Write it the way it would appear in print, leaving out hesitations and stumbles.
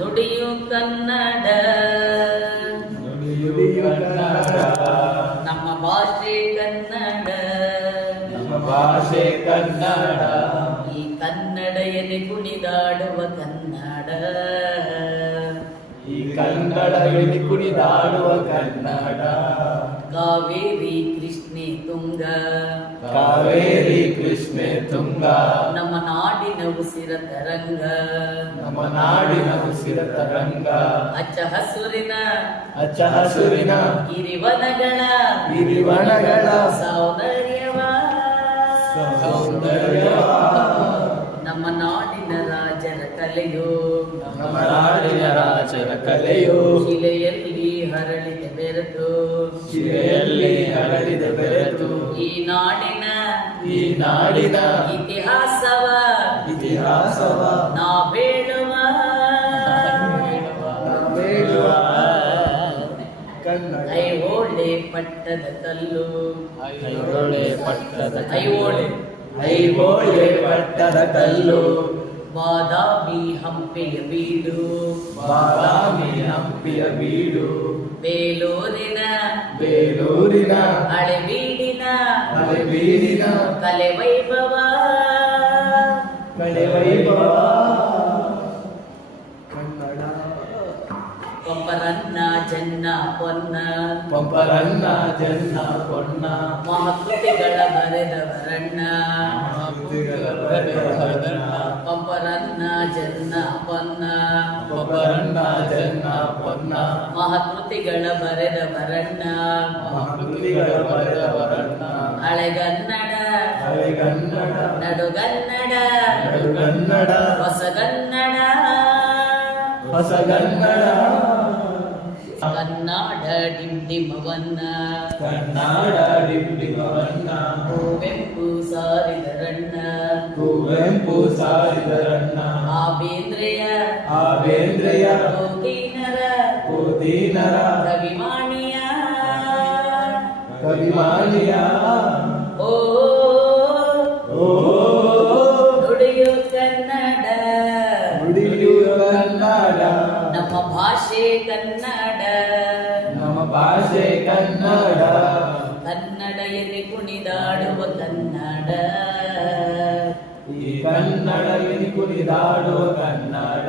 ನುಡಿಯು ಕನ್ನಡ ನುಡಿಯು ಕನ್ನಡ ನಮ್ಮ ಭಾಷೆ ಕನ್ನಡ ನಮ್ಮ ಭಾಷೆ ಕನ್ನಡ ಈ ಕನ್ನಡ ಎಲೆ ಕುಣಿದಾಡುವ ಕನ್ನಡ ಈ ಕನ್ನಡ ಎಲೆ ಕುಣಿದಾಡುವ ಕನ್ನಡ ಕಾವೇರಿ ಕೃಷ್ಣೆ ತುಂಗ ಕಾವೇರಿ ಕೃಷ್ಣೆ ತುಂಗ ನಮ್ಮ ನಾಡಿನ ಉಸಿರ ತರಂಗ ನಮ್ಮ ನಾಡಿನ ಉಸಿರ ತರಂಗ ಹಚ್ಚ ಹಸುರಿನ ಗಿರಿವನಗಳ ಸೌಂದರ್ಯವ ನಮ್ಮ ನಾಡಿನ ರಾಜರ ಕಲೆಯೋ ನಮ್ಮ ನಾಡಿನ ರಾಜರ ಕಲೆಯೋ ಶಿಲೆಯಲ್ಲಿ ಹರಳಿದ ಬೆರೆತು ಈ ನಾಡಿನ ಇತಿಹಾಸವ ನಾ ಬೇಡುವ ಐಹೊಳೆ ಪಟ್ಟದ ಕಲ್ಲು ಐಹೊಳೆ ಪಟ್ಟದ ಕಲ್ಲು ಬಾದಾಮಿ ಹಂಪೆಯ ಬೀಡು ಬೇಲೂರಿನ ಹಳೆಬೀಡಿನ ಕಲೆ ವೈಭವ ಪಂಪರನ್ನ ಜನ್ನ ಪೊನ್ನ ಮಹಕೃತಿಗಳ ಬರೆದವರಣ್ಣ ಪಂಪರನ್ನ ಜನ್ನ ಪೊನ್ನ ಮಹಕೃತಿಗಳ ಬರೆದವರಣ್ಣ ಹಳೆಗನ್ನಡ ನಡುಗನ್ನಡ ಹೊಸಗನ್ನಡ ಕನ್ನಡ ಡಿಂಡಿಮವನ್ನ ಕುವೆಂಪು ಸಾರಿದರಣ್ಣ ಆ ಬೇಂದ್ರೆಯ ಕೋದೀನರ ಕವಿಮಾನಿಯ ಓ ನುಡಿಯು ಕನ್ನಡ ನಮ್ಮ ಭಾಷೆ ಕನ್ನಡ ಕನ್ನಡ ಎಲೆ ಕುಣಿದಾಡುವ ಕನ್ನಡ ಈ ಕನ್ನಡ ಎಲೆ ಕುಣಿದಾಡುವ ಕನ್ನಡ